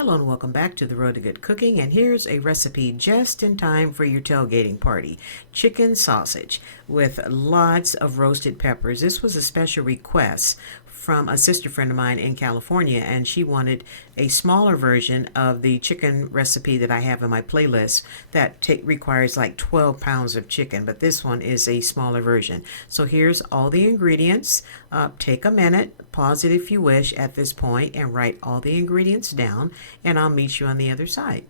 Hello and welcome back to the Road to Good Cooking, and here's a recipe just in time for your tailgating party. Chicken sausage with lots of roasted peppers. This was a special request from a sister friend of mine in California, and she wanted a smaller version of the chicken recipe that I have in my playlist that requires like 12 pounds of chicken, but this one is a smaller version. So here's all the ingredients. Take a minute, pause it if you wish at this point, and write all the ingredients down, and I'll meet you on the other side.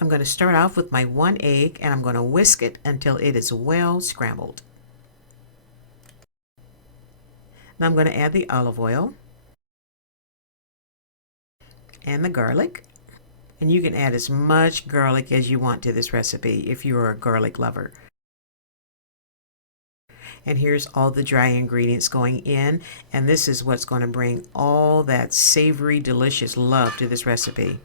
I'm going to start off with my 1 egg, and I'm going to whisk it until it is well scrambled. Now I'm going to add the olive oil and the garlic. And you can add as much garlic as you want to this recipe if you are a garlic lover. And here's all the dry ingredients going in, and this is what's going to bring all that savory, delicious love to this recipe.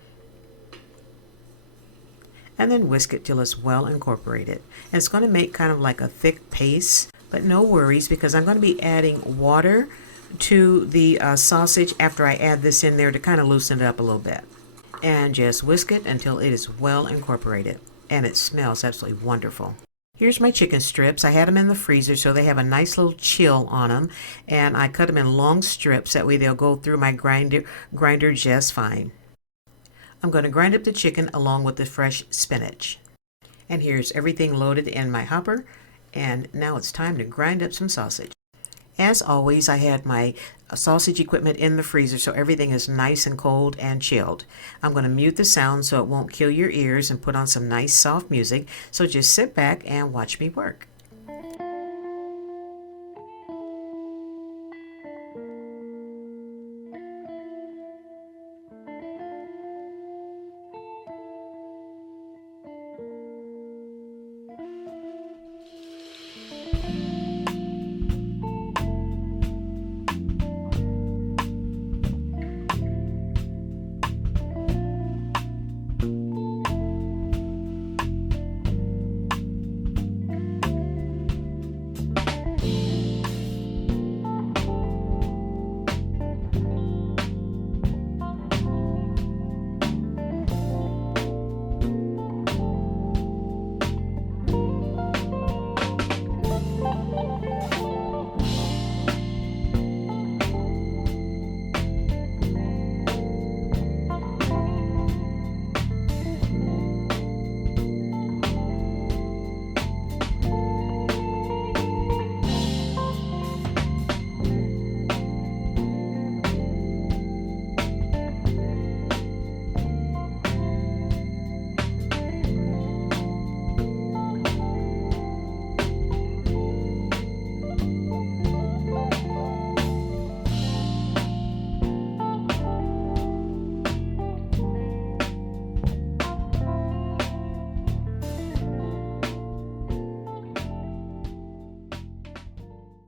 And then whisk it till it's well incorporated. And it's going to make kind of like a thick paste, but no worries because I'm going to be adding water to the sausage after I add this in there to kind of loosen it up a little bit. And just whisk it until it is well incorporated, and it smells absolutely wonderful. Here's my chicken strips. I had them in the freezer so they have a nice little chill on them, and I cut them in long strips. That way they'll go through my grinder just fine. I'm going to grind up the chicken along with the fresh spinach. And here's everything loaded in my hopper, and now it's time to grind up some sausage. As always, I had my sausage equipment in the freezer so everything is nice and cold and chilled. I'm going to mute the sound so it won't kill your ears and put on some nice soft music, so just sit back and watch me work.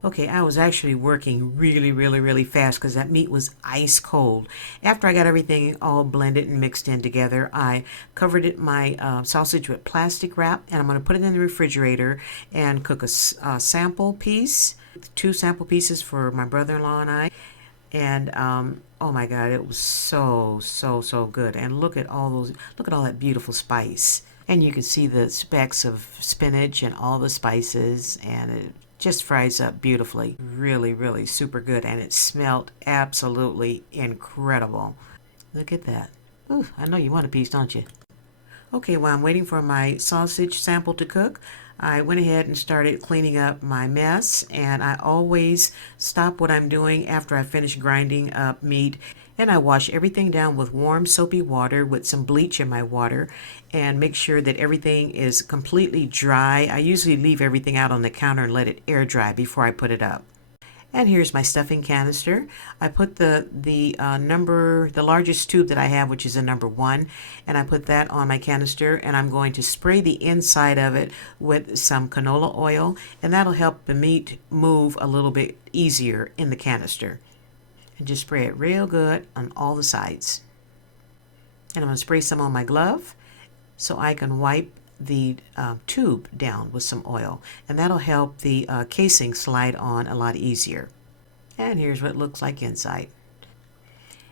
Okay, I was actually working really fast because that meat was ice cold. After I got everything all blended and mixed in together, I covered my sausage with plastic wrap, and I'm going to put it in the refrigerator and cook a sample piece, 2 sample pieces for my brother-in-law and I. And oh my God, it was so good. And look at all that beautiful spice. And you can see the specks of spinach and all the spices, and it just fries up beautifully. Really super good, and it smelled absolutely incredible. Look at that. Ooh, I know you want a piece, don't you? Okay, while I'm waiting for my sausage sample to cook, I went ahead and started cleaning up my mess, and I always stop what I'm doing after I finish grinding up meat, and I wash everything down with warm soapy water with some bleach in my water and make sure that everything is completely dry. I usually leave everything out on the counter and let it air dry before I put it up. And here's my stuffing canister. I put the largest tube that I have, which is a number 1, and I put that on my canister, and I'm going to spray the inside of it with some canola oil, and that'll help the meat move a little bit easier in the canister. And just spray it real good on all the sides. And I'm going to spray some on my glove so I can wipe the tube down with some oil, and that'll help the casing slide on a lot easier. And here's what it looks like inside.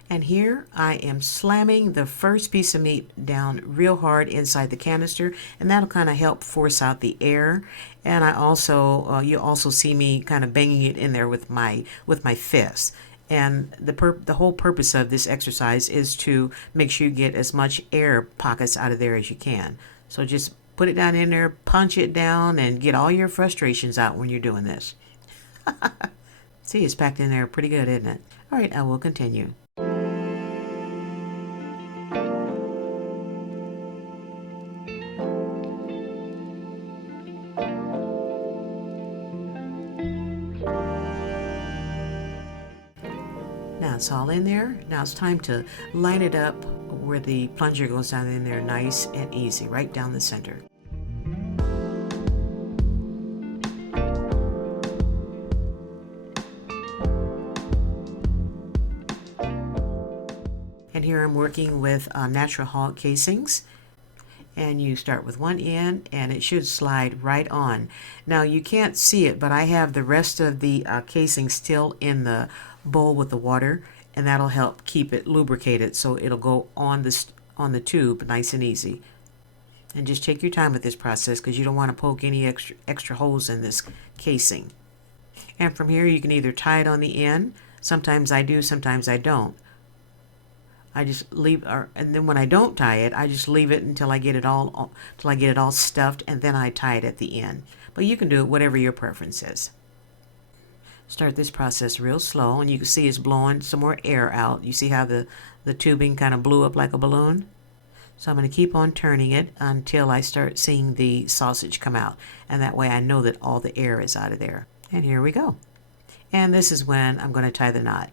And here I am slamming the first piece of meat down real hard inside the canister, and that'll kind of help force out the air. And I also, you'll also see me kind of banging it in there with my fists. And the whole purpose of this exercise is to make sure you get as much air pockets out of there as you can. So just put it down in there, punch it down, and get all your frustrations out when you're doing this. See, it's packed in there pretty good, isn't it? All right, I will continue. Now it's all in there. Now it's time to line it up where the plunger goes down in there nice and easy, right down the center. And here I'm working with natural halt casings. And you start with one end and it should slide right on. Now you can't see it, but I have the rest of the casing still in the bowl with the water, and that'll help keep it lubricated so it'll go on the tube nice and easy. And just take your time with this process because you don't want to poke any extra holes in this casing. And from here you can either tie it on the end. Sometimes I do, sometimes I don't. I just leave, and then when I don't tie it, I just leave it until I get it all stuffed, and then I tie it at the end. But you can do it whatever your preference is. Start this process real slow, and you can see it's blowing some more air out. You see how the tubing kind of blew up like a balloon? So I'm going to keep on turning it until I start seeing the sausage come out, and that way I know that all the air is out of there. And here we go. And this is when I'm going to tie the knot.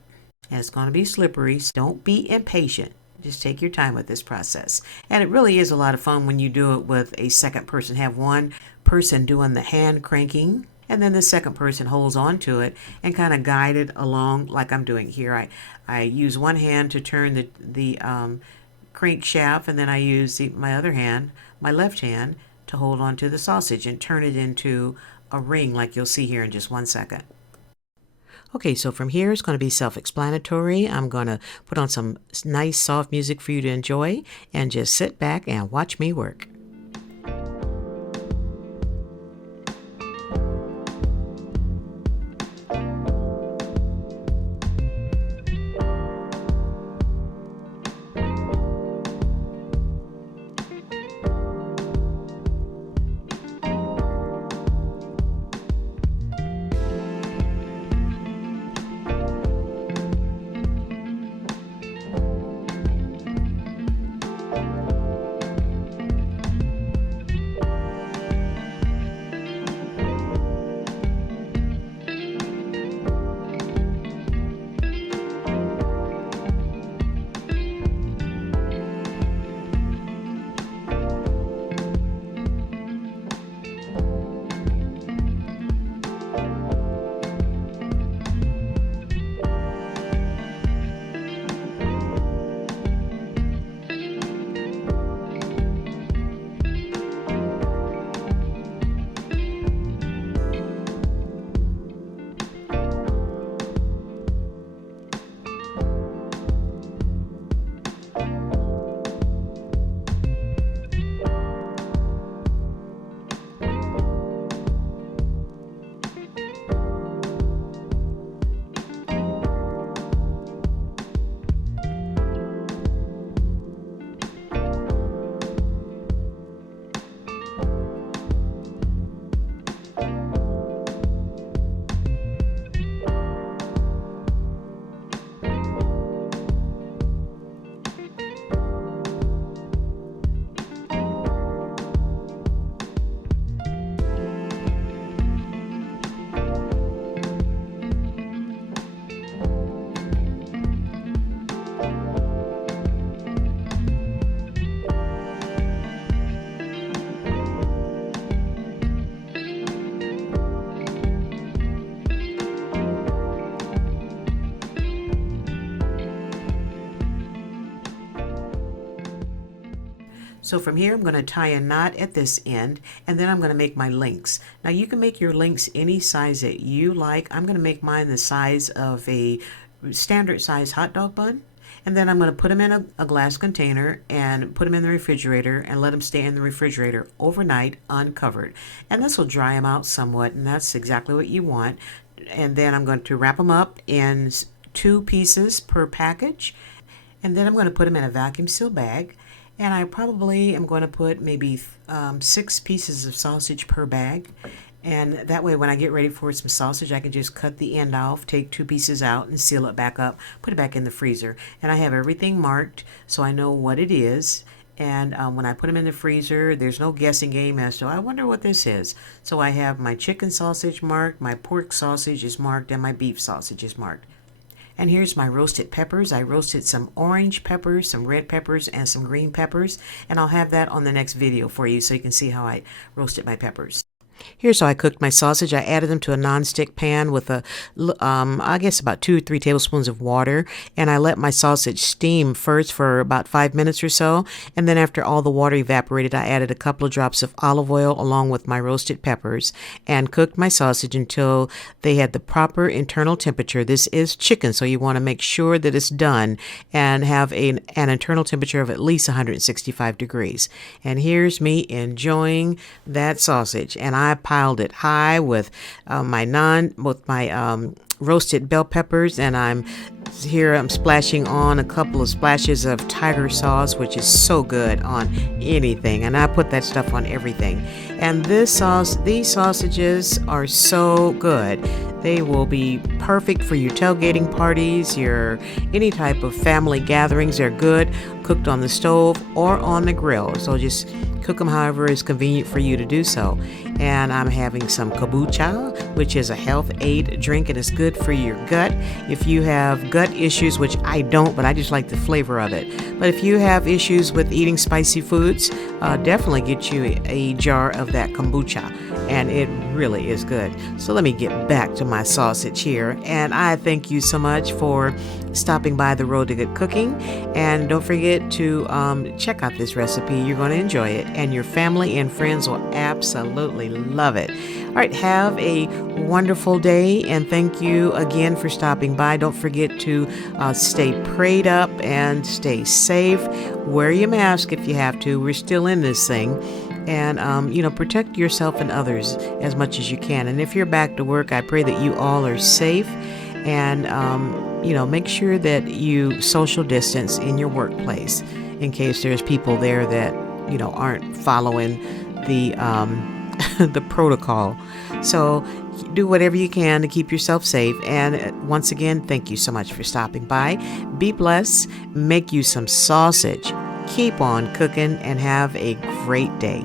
And it's going to be slippery, so don't be impatient. Just take your time with this process. And it really is a lot of fun when you do it with a second person. Have one person doing the hand cranking, and then the second person holds on to it and kind of guide it along like I'm doing here. I use one hand to turn the crankshaft, and then I use my other hand, my left hand, to hold on to the sausage and turn it into a ring like you'll see here in just 1 second. Okay, so from here it's going to be self-explanatory. I'm going to put on some nice soft music for you to enjoy and just sit back and watch me work. So from here, I'm going to tie a knot at this end, and then I'm going to make my links. Now you can make your links any size that you like. I'm going to make mine the size of a standard size hot dog bun. And then I'm going to put them in a glass container and put them in the refrigerator and let them stay in the refrigerator overnight uncovered. And this will dry them out somewhat, and that's exactly what you want. And then I'm going to wrap them up in 2 pieces per package. And then I'm going to put them in a vacuum seal bag. And I probably am going to put maybe 6 pieces of sausage per bag. And that way when I get ready for some sausage, I can just cut the end off, take 2 pieces out and seal it back up, put it back in the freezer. And I have everything marked so I know what it is. And when I put them in the freezer, there's no guessing game as to, I wonder what this is. So I have my chicken sausage marked, my pork sausage is marked, and my beef sausage is marked. And here's my roasted peppers. I roasted some orange peppers, some red peppers, and some green peppers. And I'll have that on the next video for you so you can see how I roasted my peppers. Here's how I cooked my sausage. I added them to a non-stick pan with I guess about 2 or 3 tablespoons of water, and I let my sausage steam first for about 5 minutes or so, and then after all the water evaporated, I added a couple of drops of olive oil along with my roasted peppers and cooked my sausage until they had the proper internal temperature. This is chicken, so you want to make sure that it's done and have an internal temperature of at least 165 degrees. And here's me enjoying that sausage, and I piled it high with my roasted bell peppers, and I'm splashing on a couple of splashes of tiger sauce, which is so good on anything, and I put that stuff on everything. And these sausages are so good. They will be perfect for your tailgating parties, your any type of family gatherings. They're good cooked on the stove or on the grill. So just cook them however is convenient for you to do so. And I'm having some kombucha, which is a health aid drink, and it's good for your gut. If you have gut issues, which I don't, but I just like the flavor of it. But if you have issues with eating spicy foods, definitely get you a jar of that kombucha, and it really is good. So let me get back to my sausage here, and I thank you so much for stopping by the Roed to Good Cooking. And don't forget to check out this recipe. You're going to enjoy it, and your family and friends will absolutely love it. All right, have a wonderful day, and thank you again for stopping by. Don't forget to stay prayed up and stay safe. Wear your mask if you have to. We're still in this thing. And, protect yourself and others as much as you can. And if you're back to work, I pray that you all are safe. And, make sure that you social distance in your workplace in case there's people there that, aren't following the the protocol. So do whatever you can to keep yourself safe. And once again, thank you so much for stopping by. Be blessed. Make you some sausage. Keep on cooking and have a great day.